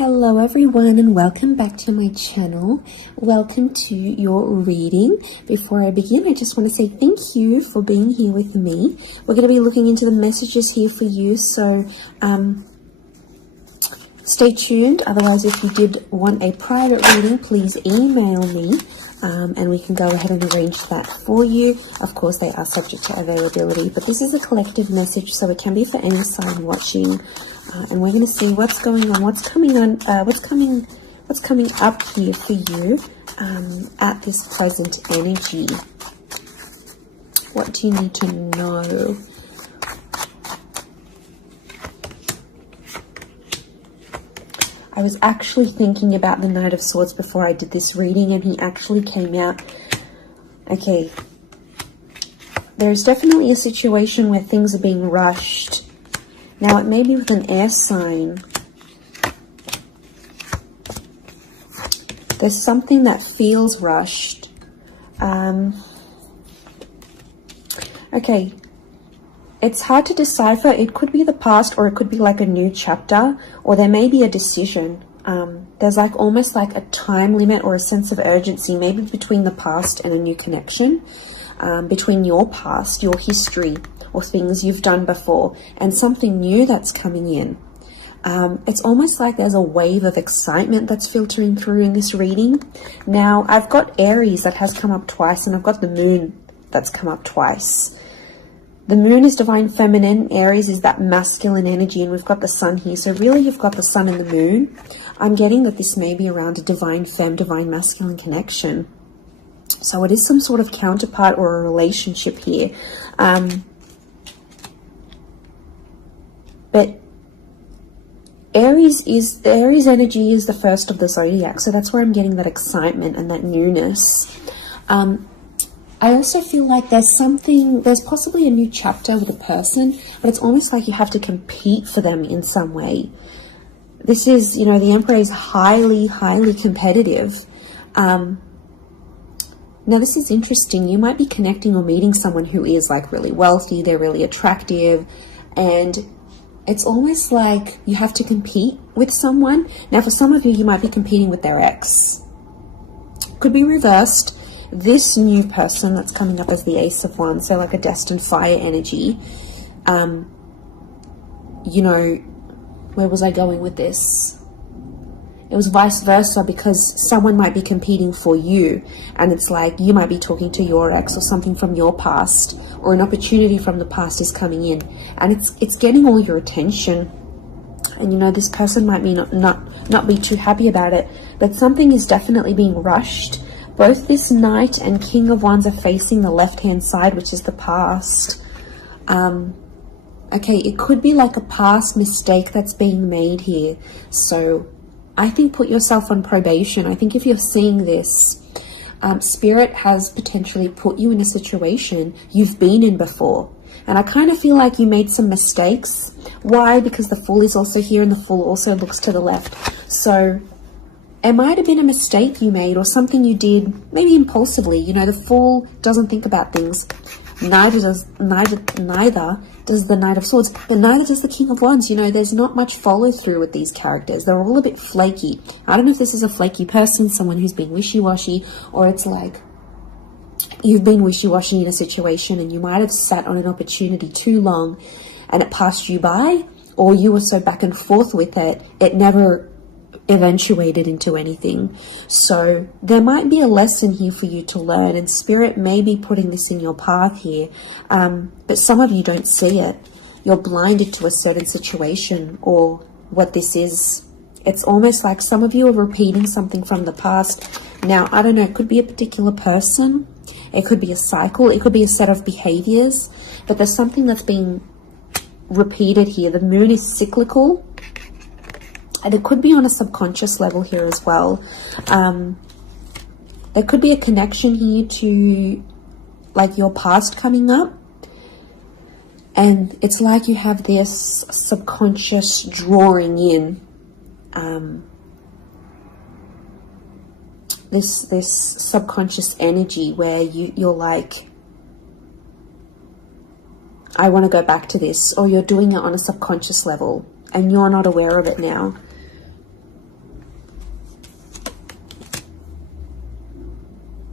Hello everyone and welcome back to my channel. Welcome to your reading. Before I begin, I just want to say thank you for being here with me. We're going to be looking into the messages here for you, so stay tuned. Otherwise, if you did want a private reading, please email me and we can go ahead and arrange that for you. Of course, they are subject to availability, but this is a collective message, so it can be for any sign watching. And we're going to see what's going on, what's coming up here for you at this present energy. What do you need to know? I was actually thinking about the Knight of Swords before I did this reading, and he actually came out. Okay, there's definitely a situation where things are being rushed. Now, it may be with an air sign. There's something that feels rushed. Okay. It's hard to decipher. It could be the past, or it could be like a new chapter, or there may be a decision. There's like almost like a time limit or a sense of urgency, maybe between the past and a new connection, between your past, your history, or things you've done before, and something new that's coming in. It's almost like there's a wave of excitement that's filtering through in this reading. Now, I've got Aries that has come up twice, and I've got the Moon that's come up twice. The Moon is divine feminine, Aries is that masculine energy, and we've got the Sun here. So really, you've got the Sun and the Moon. I'm getting that this may be around a divine femme, divine masculine connection. So it is some sort of counterpart or a relationship here. But Aries energy is the first of the zodiac, so that's where I'm getting that excitement and that newness. I also feel like there's possibly a new chapter with a person, but it's almost like you have to compete for them in some way. This is, the Emperor is highly, highly competitive. Now, this is interesting. You might be connecting or meeting someone who is like really wealthy, they're really attractive, and it's almost like you have to compete with someone. Now, for some of you, you might be competing with their ex. Could be reversed. This new person that's coming up as the Ace of Wands, so like a destined fire energy. Where was I going with this? It was vice versa, because someone might be competing for you, and it's like you might be talking to your ex or something from your past, or an opportunity from the past is coming in, and it's getting all your attention. And this person might be not be too happy about it, but something is definitely being rushed. Both this Knight and King of Wands are facing the left-hand side, which is the past. Okay, it could be like a past mistake that's being made here. So I think put yourself on probation. I think if you're seeing this, Spirit has potentially put you in a situation you've been in before. And I kind of feel like you made some mistakes. Why? Because the Fool is also here, and the Fool also looks to the left. So it might have been a mistake you made, or something you did maybe impulsively. The Fool doesn't think about things. Neither does the Knight of Swords, but neither does the King of Wands. There's not much follow through with these characters. They're all a bit flaky. I don't know if this is a flaky person, someone who's been wishy-washy, or it's like you've been wishy-washy in a situation and you might have sat on an opportunity too long and it passed you by, or you were so back and forth with it, it never eventuated into anything. So there might be a lesson here for you to learn, and Spirit may be putting this in your path here, but some of you don't see it. You're blinded to a certain situation or what this is. It's almost like some of you are repeating something from the past. Now, I don't know, it could be a particular person, it could be a cycle, it could be a set of behaviors, but there's something that's being repeated here. The Moon is cyclical, and it could be on a subconscious level here as well. There could be a connection here to like your past coming up. And it's like you have this subconscious drawing in. This subconscious energy where you're like, I want to go back to this. Or you're doing it on a subconscious level and you're not aware of it now.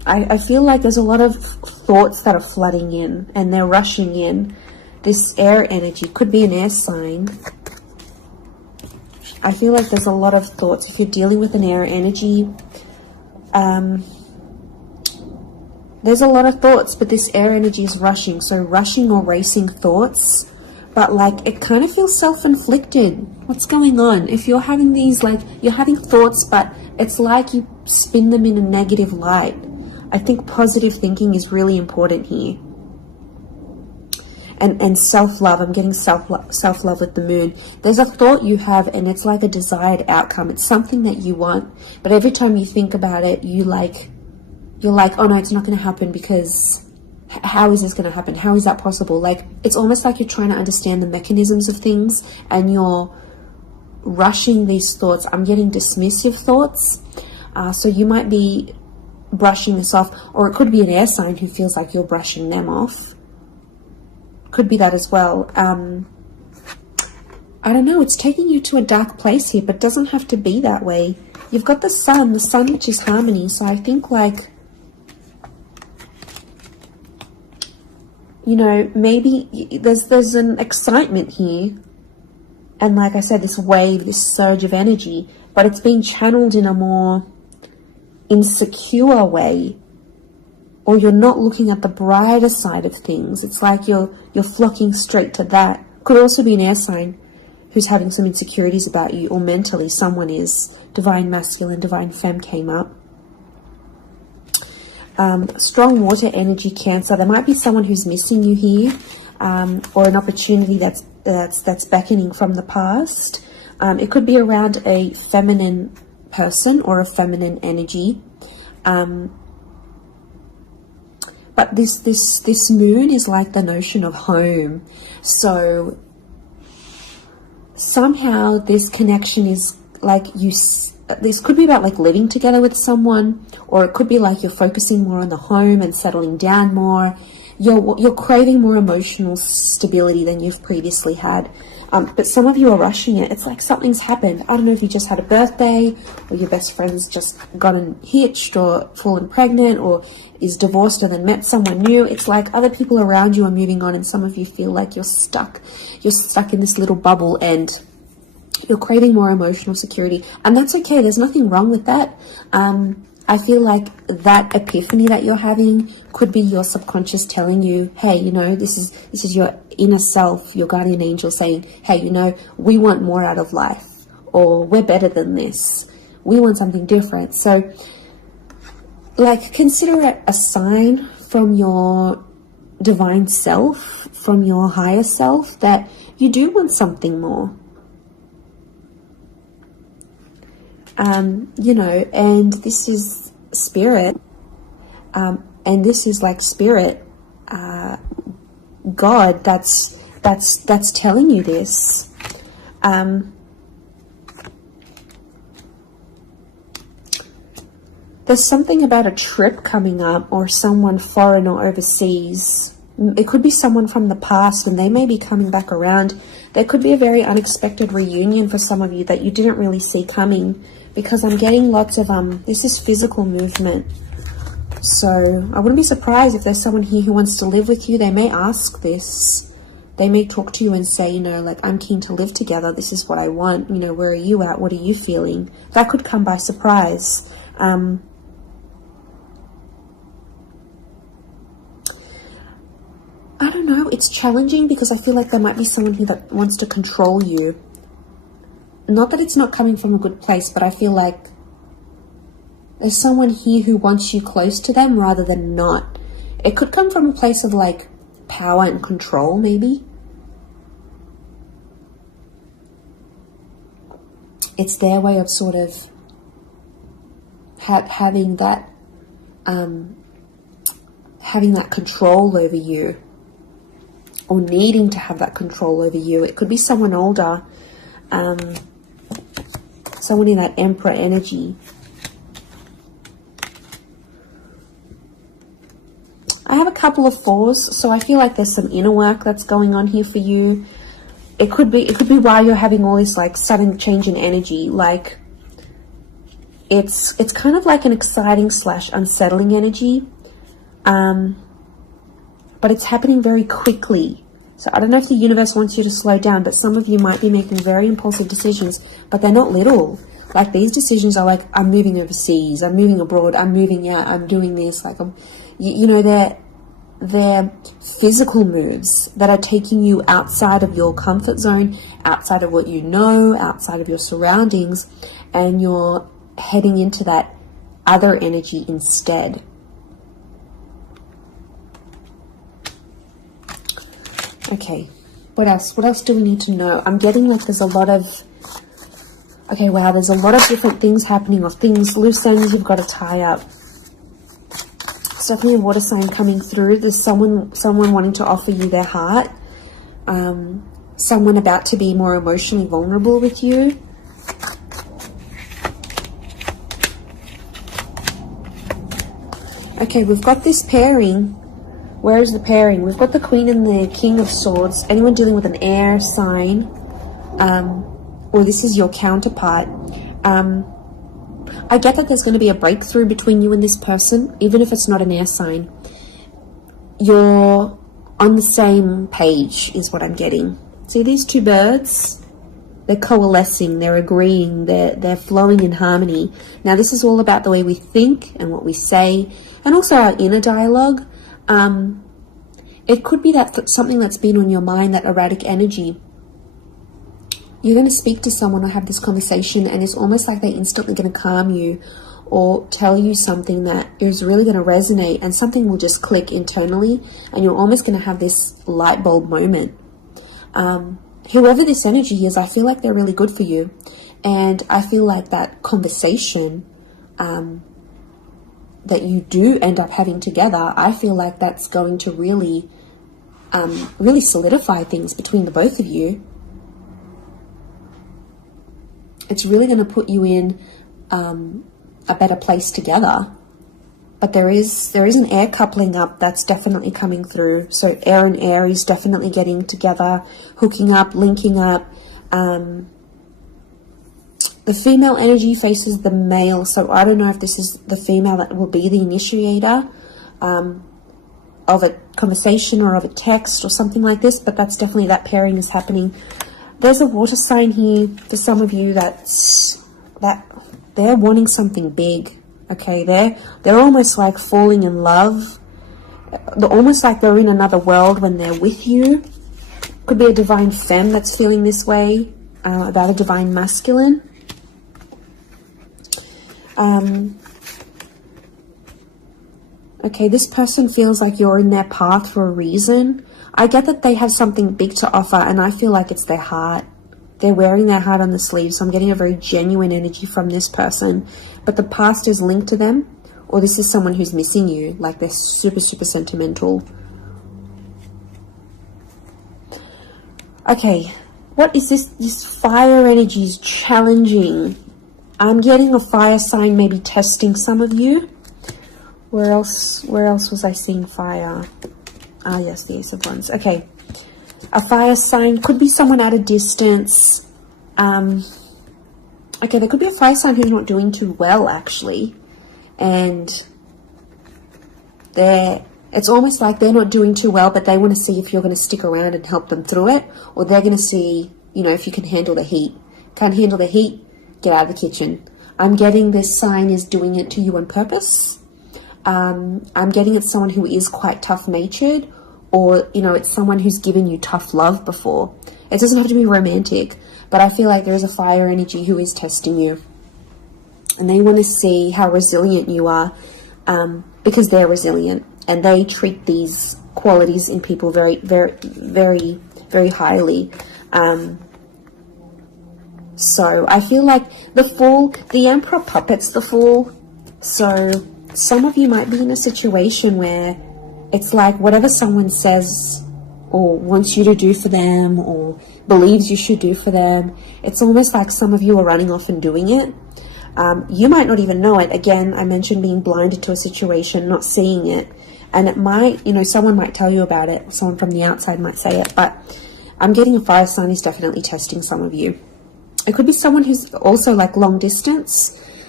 I feel like there's a lot of thoughts that are flooding in and they're rushing in. This air energy could be an air sign. I feel like there's a lot of thoughts. If you're dealing with an air energy, there's a lot of thoughts, but this air energy is rushing. So rushing or racing thoughts, but like it kind of feels self-inflicted. What's going on? If you're having these, like, you're having thoughts, but it's like you spin them in a negative light. I think positive thinking is really important here. And self-love. I'm getting self-love with the moon. There's a thought you have and it's like a desired outcome. It's something that you want, but every time you think about it, you're like, oh no, it's not going to happen, because how is this going to happen? How is that possible? Like, it's almost like you're trying to understand the mechanisms of things and you're rushing these thoughts. I'm getting dismissive thoughts. So you might be brushing this off, or it could be an air sign who feels like you're brushing them off. Could be that as well. I don't know. It's taking you to a dark place here, but it doesn't have to be that way. You've got the sun which is harmony. So I think, like, you know, maybe there's an excitement here. And like I said, this wave, this surge of energy, but it's being channeled in a more insecure way, or you're not looking at the brighter side of things. It's like you're flocking straight to that. Could also be an air sign who's having some insecurities about you, or mentally someone is. Divine masculine, divine femme came up. Strong water energy, Cancer. There might be someone who's missing you here, or an opportunity that's beckoning from the past. It could be around a feminine person or a feminine energy. But this moon is like the notion of home. So somehow this connection is like this could be about like living together with someone, or it could be like you're focusing more on the home and settling down more. You're craving more emotional stability than you've previously had. But some of you are rushing it. It's like something's happened. I don't know if you just had a birthday, or your best friend's just gotten hitched or fallen pregnant, or is divorced and then met someone new. It's like other people around you are moving on, and some of you feel like you're stuck. You're stuck in this little bubble and you're craving more emotional security. And that's okay. There's nothing wrong with that. I feel like that epiphany that you're having could be your subconscious telling you, hey, you know, this is your inner self, your guardian angel saying, hey, you know, we want more out of life, or we're better than this. We want something different. So, like, consider it a sign from your divine self, from your higher self, that you do want something more. You know, and this is spirit, and this is like spirit, God, that's telling you this. There's something about a trip coming up, or someone foreign or overseas. It could be someone from the past and they may be coming back around. There could be a very unexpected reunion for some of you that you didn't really see coming, because I'm getting lots of, this is physical movement. So I wouldn't be surprised if there's someone here who wants to live with you. They may ask this. They may talk to you and say, you know, like, I'm keen to live together. This is what I want. You know, where are you at? What are you feeling? That could come by surprise. I don't know. It's challenging because I feel like there might be someone here that wants to control you. Not that it's not coming from a good place, but I feel like there's someone here who wants you close to them rather than not. It could come from a place of like power and control, maybe. It's their way of sort of having that control over you, or needing to have that control over you. It could be someone older, someone in that Emperor energy. I have a couple of fours, so I feel like there's some inner work that's going on here for you. It could be why you're having all this like sudden change in energy. Like, It's kind of like an exciting / unsettling energy, but it's happening very quickly. So I don't know if the universe wants you to slow down, but some of you might be making very impulsive decisions, but they're not little. Like, these decisions are like, I'm moving overseas, I'm moving abroad, I'm moving out, I'm doing this. Like, you know, they're physical moves that are taking you outside of your comfort zone, outside of what you know, outside of your surroundings, and you're heading into that other energy instead. Okay, what else? What else do we need to know? I'm getting like there's a lot of... Okay, wow, there's a lot of different things happening, or things, loose ends you've got to tie up. It's definitely a water sign coming through. There's someone wanting to offer you their heart. Someone about to be more emotionally vulnerable with you. Okay, we've got this pairing. Where is the pairing? We've got the Queen and the King of Swords. Anyone dealing with an air sign, or this is your counterpart. I get that there's going to be a breakthrough between you and this person, even if it's not an air sign. You're on the same page, is what I'm getting. See these two birds? They're coalescing, they're agreeing, they're flowing in harmony. Now, this is all about the way we think and what we say, and also our inner dialogue. It could be that something that's been on your mind, that erratic energy. You're going to speak to someone or have this conversation, and it's almost like they're instantly going to calm you or tell you something that is really going to resonate, and something will just click internally, and you're almost going to have this light bulb moment. Whoever this energy is, I feel like they're really good for you, and I feel like that conversation that you do end up having together, I feel like that's going to really solidify things between the both of you. It's really going to put you in a better place together. But there is an air coupling up that's definitely coming through. So air and Aries definitely getting together, hooking up, linking up. The female energy faces the male, so I don't know if this is the female that will be the initiator of a conversation or of a text or something like this, but that's definitely, that pairing is happening. There's a water sign here for some of you that they're wanting something big. Okay, they're almost like falling in love. They're almost like they're in another world when they're with you. Could be a divine femme that's feeling this way about a divine masculine. Okay, this person feels like you're in their path for a reason. I get that they have something big to offer, and I feel like it's their heart. They're wearing their heart on the sleeve, so I'm getting a very genuine energy from this person. But the past is linked to them, or this is someone who's missing you, like they're super, super sentimental. Okay, what is this? This fire energy is challenging. I'm getting a fire sign maybe testing some of you. Where else was I seeing fire? Ah, yes, the Ace of Wands. Okay. A fire sign could be someone at a distance. Okay, there could be a fire sign who's not doing too well, actually. And it's almost like they're not doing too well, but they want to see if you're going to stick around and help them through it. Or they're going to see, you know, if you can handle the heat. Can't handle the heat? Get out of the kitchen. I'm getting this sign is doing it to you on purpose. I'm getting it's someone who is quite tough-natured, or, you know, it's someone who's given you tough love before. It doesn't have to be romantic, but I feel like there is a fire energy who is testing you. And they want to see how resilient you are, because they're resilient. And they treat these qualities in people very, very, very, very highly. So I feel like the Fool, the Emperor puppets the Fool. So some of you might be in a situation where it's like whatever someone says or wants you to do for them or believes you should do for them, it's almost like some of you are running off and doing it. You might not even know it. Again, I mentioned being blinded to a situation, not seeing it. And it might, you know, someone might tell you about it. Someone from the outside might say it. But I'm getting a fire sign is definitely testing some of you. It could be someone who's also like long distance.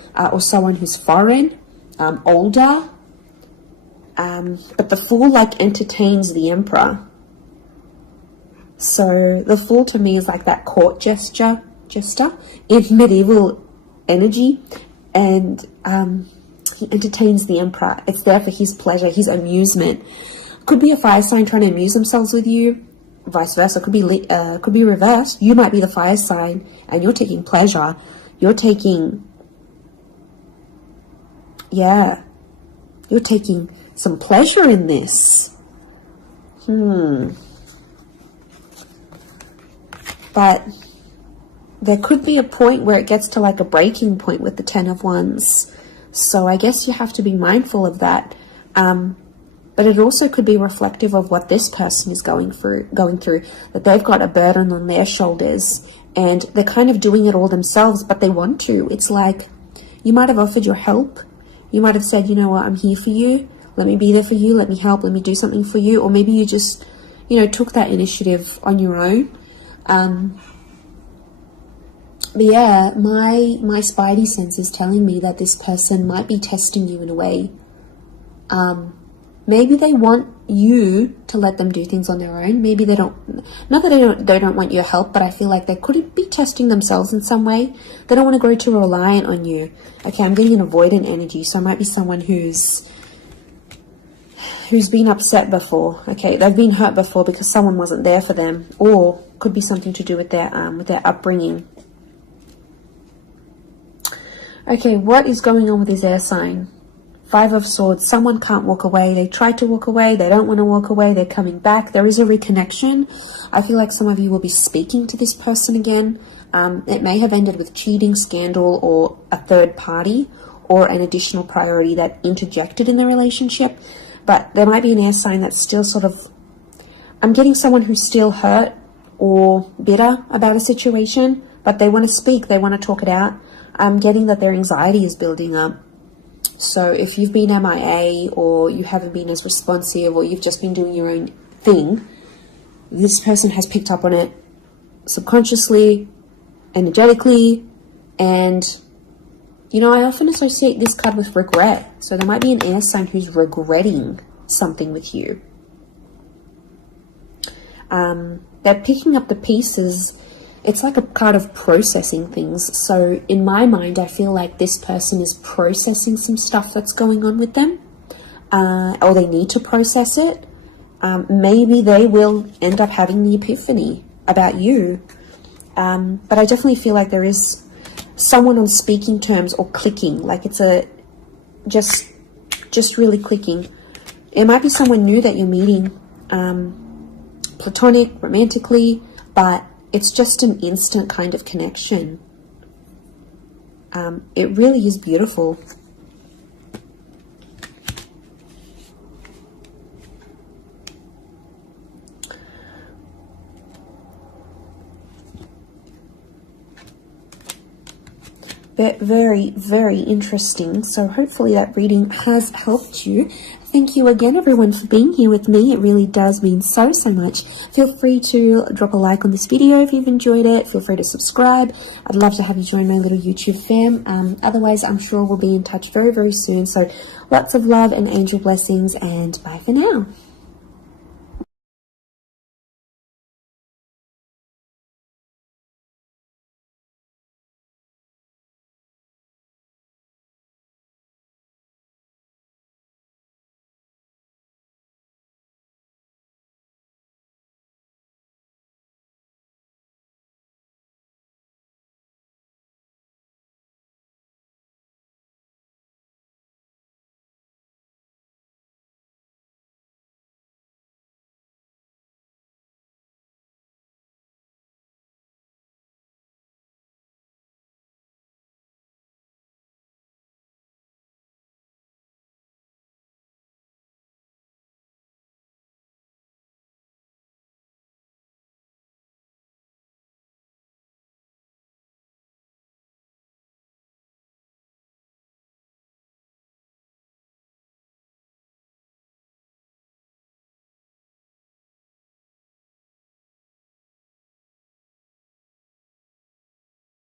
or someone who's foreign, older. But the Fool like entertains the Emperor. So the Fool to me is like that court jester in medieval energy, and he entertains the Emperor. It's there for his pleasure, his amusement. Could be a fire sign trying to amuse themselves with you, vice versa. Could be reversed. You might be the fire sign and you're taking pleasure. You're taking some pleasure in this. But there could be a point where it gets to like a breaking point with the Ten of Wands. So I guess you have to be mindful of that. But it also could be reflective of what this person is going through, that they've got a burden on their shoulders and they're kind of doing it all themselves, but they want to. It's like you might have offered your help. You might have said, you know what, I'm here for you. Let me be there for you. Let me help. Let me do something for you. Or maybe you just, took that initiative on your own. But yeah, my spidey sense is telling me that this person might be testing you in a way. Maybe they want you to let them do things on their own. Maybe they don't, not that they don't want your help, but I feel like they could be testing themselves in some way. They don't want to grow too reliant on you. Okay, I'm getting an avoidant energy, so it might be someone who's been upset before. Okay, they've been hurt before because someone wasn't there for them, or could be something to do with their upbringing. Okay, what is going on with this air sign? Five of Swords. Someone can't walk away. They tried to walk away. They don't want to walk away. They're coming back. There is a reconnection. I feel like some of you will be speaking to this person again. It may have ended with cheating, scandal, or a third party, or an additional priority that interjected in the relationship. But there might be an air sign that's still sort of... I'm getting someone who's still hurt or bitter about a situation, but they want to speak. They want to talk it out. I'm getting that their anxiety is building up. So if you've been MIA, or you haven't been as responsive, or you've just been doing your own thing, this person has picked up on it subconsciously, energetically, and, I often associate this card with regret. So there might be an air sign who's regretting something with you. They're picking up the pieces. It's like a card of processing things. So in my mind, I feel like this person is processing some stuff that's going on with them, or they need to process it. Maybe they will end up having the epiphany about you. But I definitely feel like there is someone on speaking terms or clicking, like it's just really clicking. It might be someone new that you're meeting, platonic, romantically, but it's just an instant kind of connection. It really is beautiful. Very, very interesting. So hopefully that reading has helped you. Thank you again, everyone, for being here with me. It really does mean so much. Feel free to drop a like on this video if you've enjoyed it. Feel free to subscribe. I'd love to have you join my little YouTube fam. Otherwise, I'm sure we'll be in touch very, very soon. So lots of love and angel blessings, and bye for now.